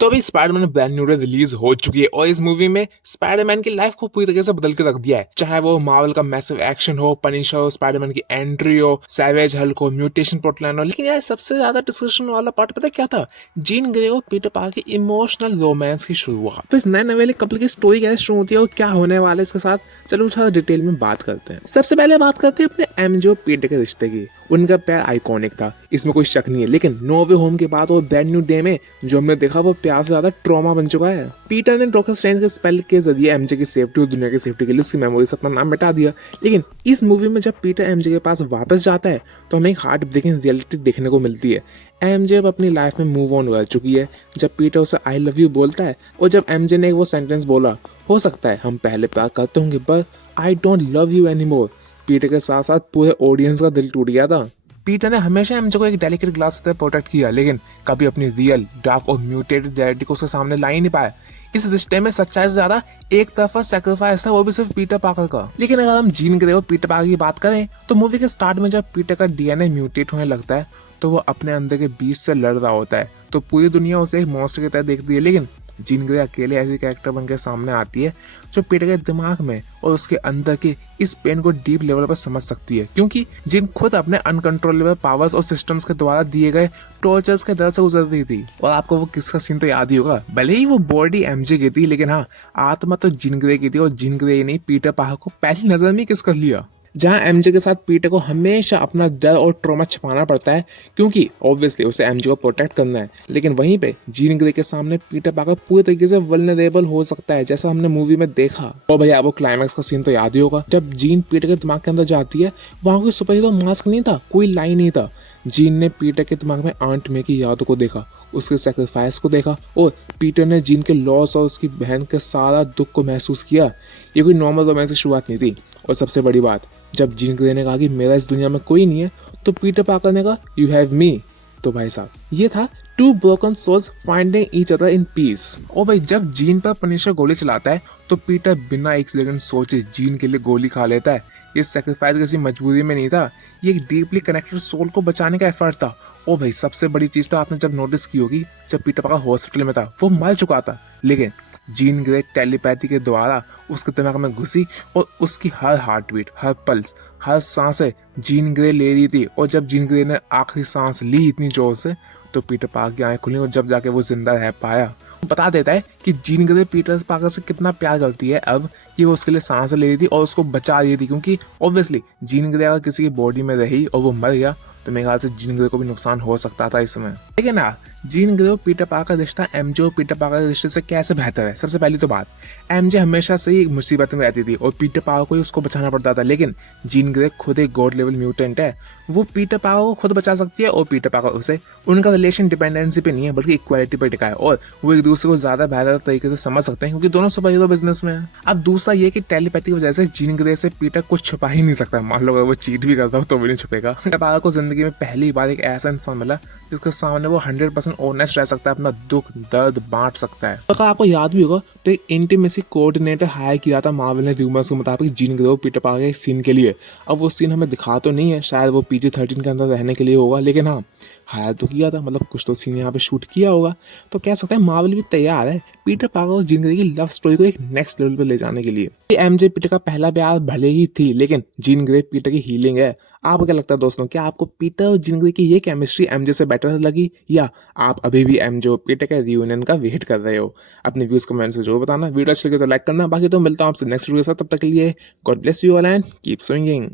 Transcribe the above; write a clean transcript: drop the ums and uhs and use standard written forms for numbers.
तो अभी Spiderman brand new release हो चुकी है और इस मूवी में स्पाइडरमैन की लाइफ को पूरी तरीके से बदल के रख दिया है। चाहे वो मार्वल का मैसिव एक्शन हो, पनिशर हो, स्पाइडरमैन की एंट्री हो, सैवेज हल्क हो, म्यूटेशन प्लॉटलाइन हो, लेकिन यार सबसे ज्यादा डिस्कशन वाला पार्ट पता है क्या था? जीन ग्रे और पीटर पार्कर की इमोशनल रोमांस की शुरुआत। इस नए नवेले कपल की स्टोरी कैसे शुरू होती है और क्या होने वाला है इसके साथ, चलो थोड़ा डिटेल में बात करते हैं। सबसे पहले बात करते हैं अपने एमजे और पीटर के रिश्ते की। उनका प्यार आइकॉनिक था, इसमें कोई शक नहीं है, लेकिन नो वे होम के बाद और ब्रांड न्यू डे में जो हमने देखा वो प्यार से ज्यादा ट्रॉमा बन चुका है। पीटर ने डॉक्टर स्ट्रेंज के स्पेल के जरिए एमजे की सेफ्टी और दुनिया की सेफ्टी के लिए उसकी मेमोरी से अपना नाम मिटा दिया। लेकिन इस मूवी में जब पीटर एमजे के पास वापस जाता है तो हमें एक हार्ट ब्रेकिंग रियलिटी देखने को मिलती है। एमजे अब अपनी लाइफ में मूव ऑन कर चुकी है। जब पीटर उसे आई लव यू बोलता है और जब एमजे ने वो सेंटेंस बोला, हो सकता है हम पहले प्यार करते होंगे पर I don't love you any more, Peter के साथ साथ पूरे ऑडियंस का दिल टूट गया था। पीटर ने हमेशा एमजे को एक डेलिकेट ग्लास से प्रोटेक्ट किया, लेकिन कभी अपनी रियल डार्क और म्यूटेटेड रियलिटी को उसके सामने ला ही नहीं पाया। इस रिश्ते में सच्चाई से ज्यादा एक तरफा सेक्रीफाइस था, वो भी सिर्फ पीटर पार्कर का। लेकिन अगर हम जीन ग्रे और पीटर पार्कर की बात करें तो मूवी के स्टार्ट में जब पीटर का डीएनए म्यूटेट होने लगता है तो वो अपने अंदर के बीच से लड़ रहा होता है, तो पूरी दुनिया उसे एक मॉन्स्टर की तरह देखती है। लेकिन जीन ग्रे अकेले ऐसी कैरेक्टर बनकर सामने आती है जो पीटर के दिमाग में और उसके अंदर की इस पेन को डीप लेवल पर समझ सकती है, क्योंकि जिन खुद अपने अनकंट्रोलेबल पावर्स और सिस्टम्स के द्वारा दिए गए टॉर्चर्स के दर से गुजर रही थी। और आपको वो किसका सीन तो याद ही होगा, भले ही वो बॉडी एमजे की थी लेकिन हाँ, आत्मा तो जीन ग्रे की थी। और जीन ग्रे नहीं, पीटर पार्कर को पहली नजर में किस कर लिया। जहां एमजे के साथ पीटर को हमेशा अपना डर और ट्रॉमा छिपाना पड़ता है, क्योंकि ऑब्वियसली उसे एमजे को प्रोटेक्ट करना है, लेकिन वहीं पे जीन ग्रे के सामने पीटर पार्कर पूरी तरीके से वल्नरेबल हो सकता है, जैसा हमने मूवी में देखा। और भैया वो क्लाइमैक्स का सीन तो याद ही होगा, जब जीन पीटर के दिमाग के अंदर जाती है। वहां कोई सुपर हीरो मास्क नहीं था, कोई लाइन नहीं था। जीन ने पीटर के दिमाग में आंट मे की याद को देखा, उसके सेक्रीफाइस को देखा, और पीटर ने जीन के लॉस और उसकी बहन के सारा दुख को महसूस किया। ये कोई नॉर्मल रोमांस की शुरुआत नहीं थी। और सबसे बड़ी बात, जब जीन ग्रे ने कहा कि मेरा इस दुनिया में कोई नहीं है, तो पीटर पार्कर ने कहा यू हैव मी। तो भाई साहब, ये था two broken souls finding each other in peace. और भाई जब जीन पर पनिशर गोली चलाता है तो पीटर बिना एक सेकंड सोचे जीन के लिए गोली खा लेता है। ये सेक्रीफाइस किसी मजबूरी में नहीं था, ये एक डीपली कनेक्टेड सोल को बचाने का एफर्ट था। ओ भाई सबसे बड़ी चीज तो आपने जब नोटिस की होगी, जब पीटर पार्कर हॉस्पिटल में था वो मर चुका था, लेकिन जीन ग्रे टेलीपैथी के द्वारा उसके दिमाग में घुसी और उसकी हर हार्ट बीट, हर पल्स, हर सांसें जीन ग्रे ले रही थी। और जब जीन ग्रे ने आखिरी सांस ली इतनी जोर से तो पीटर पार्कर की आंखें खुली और जब जाके वो जिंदा रह पाया। बता देता है कि जीन ग्रे पीटर पार्कर से कितना प्यार करती है अब कि वो उसके लिए सांस ले रही थी और उसको बचा रही थी, क्योंकि ऑब्वियसली जीन ग्रे अगर किसी की बॉडी में रही और वो मर गया तो मेरे ख्याल से जीन ग्रे को भी नुकसान हो सकता था इसमें। लेकिन ना, जीन ग्रे और पीटर पार्कर का रिश्ता एमजे और पीटर पार्कर के रिश्ते से कैसे बेहतर है? सबसे पहली तो बात, एमजे हमेशा से ही मुसीबत में रहती थी और पीटर पार्कर को ही उसको बचाना पड़ता था, लेकिन जीन ग्रे खुद एक गॉड लेवल म्यूटेंट है, वो पीटर पार्कर को खुद बचा सकती है और पीटर पार्कर उसे। उनका रिलेशन डिपेंडेंसी पे नहीं है बल्कि इक्वालिटी पे टिका है, और वो एक दूसरे को ज्यादा बेहतर तरीके से समझ सकते हैं क्योंकि दोनों सुपर हीरो बिजनेस में है। अब दूसरा ये कि टेलीपैथी की वजह से जीन ग्रे से पीटर कुछ छुपा ही नहीं सकता। मान लो अगर वो चीट भी करता हो तो भी नहीं छुपेगा। पीटर पार्कर को जिंदगी में पहली बार एक ऐसा इंसान मिला जिसके सामने वो 100% ऑनेस्ट रह सकता है, अपना दुख दर्द बांट सकता है। अगर आपको याद भी होगा तो एक इंटीमेसी कोऑर्डिनेटर हायर किया था मार्वल ने रूमर्स के मुताबिक जीन ग्रे और पीटर पार्कर के सीन के लिए। अब वो सीन हमें दिखा तो नहीं है, शायद वो PG-13 के अंदर रहने के लिए होगा, लेकिन हाँ, हायर तो किया था, मतलब कुछ तो सीन यहाँ पे शूट किया होगा। तो कह सकते हैं मार्वल भी तैयार है पीटर पार्कर और जीन ग्रे की लव स्टोरी को एक नेक्स्ट लेवल पे ले जाने के लिए। एमजे पीटर का पहला प्यार भले ही थी, लेकिन जीन ग्रे पीटर की हीलिंग है। आपको क्या लगता है दोस्तों, क्या आपको पीटर और जीन ग्रे की ये केमिस्ट्री एमजे से बेटर लगी, या आप अभी भी एमजे और पीटर के रियूनियन का वेट कर रहे हो? अपने व्यूज कमेंट से जरूर बताना। वीडियो अच्छी लगे तो लाइक करना, बाकी तो मिलता हूँ आपसे नेक्स्ट वीडियो के साथ। तब तक के लिए God bless you all and keep swinging.